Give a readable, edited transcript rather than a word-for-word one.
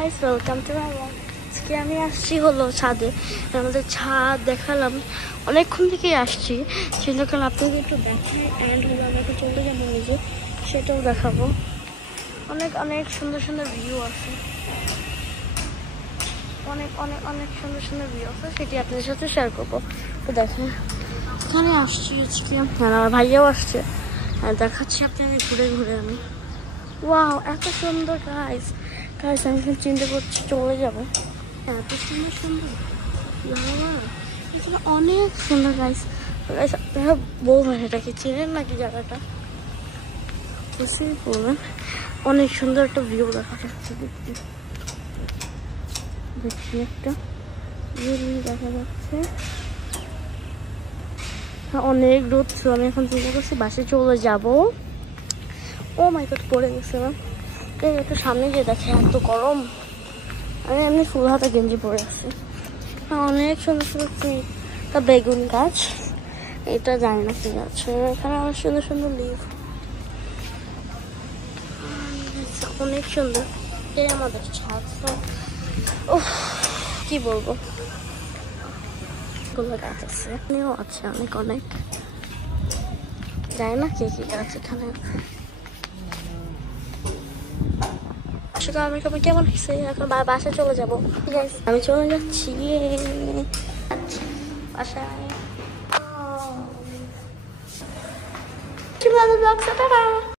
Guys, welcome to my blog. আজকে আমি আসছি হলো ছাদে। আমাদের ছাদ দেখালাম, অনেকক্ষণ থেকেই আসছি, সেটা কারণ আপনাকে একটু দেখাই। অ্যান্ড হলো আমরা একটু চলে যাবো নিজে, সেটাও দেখাবো। অনেক অনেক সুন্দর সুন্দর ভিউ আছে, অনেক অনেক অনেক সুন্দর সুন্দর ভিউ আছে, সেটি আপনাদের সাথে শেয়ার করবো। তো দেখেন, এখানে আসছি আজকে, হ্যাঁ আমার ভাইয়াও আসছে, আর দেখাচ্ছি আপনাকে ঘুরে ঘুরে আমি। ওয়াও, এত সুন্দর গাইস। গাইস আমি এখন চিন্তা করছি চলে যাবো, এত সুন্দর সুন্দর অনেক সুন্দর গাইস। গাইস আপনারা বলবেন এটাকে চেনেন নাকি জায়গাটা, বুঝতেই বলবেন। অনেক সুন্দর একটা ভিউ দেখা যাচ্ছে, দেখছি দেখছি একটা ভিউ দেখা যাচ্ছে। অনেক রোদ, আমি এখন চিন্তা করছি বাসে চলে যাবো। ও মাই গড, পড়ে গেছিলাম। একটু সামনে গিয়ে দেখে, এত গরম। আমি এমনি ফুল হাতা গেঞ্জি পরে আছি। অনেক সুন্দর সুন্দর তা বেগুন গাছ, এটা জানি না কি গাছ। এখানে অনেক সুন্দর সুন্দর লিভ, অনেক সুন্দর। এই আমাদের ছাদ, ও কি বলবো, গুলো গাছ আছে, এখানেও আছে অনেক অনেক, জানি না কে কি গাছ এখানে। আমি কেমন হয়েছে, এখন বাসায় চলে যাবো। ঠিক আছে, আমি চলে যাচ্ছি বাসায়।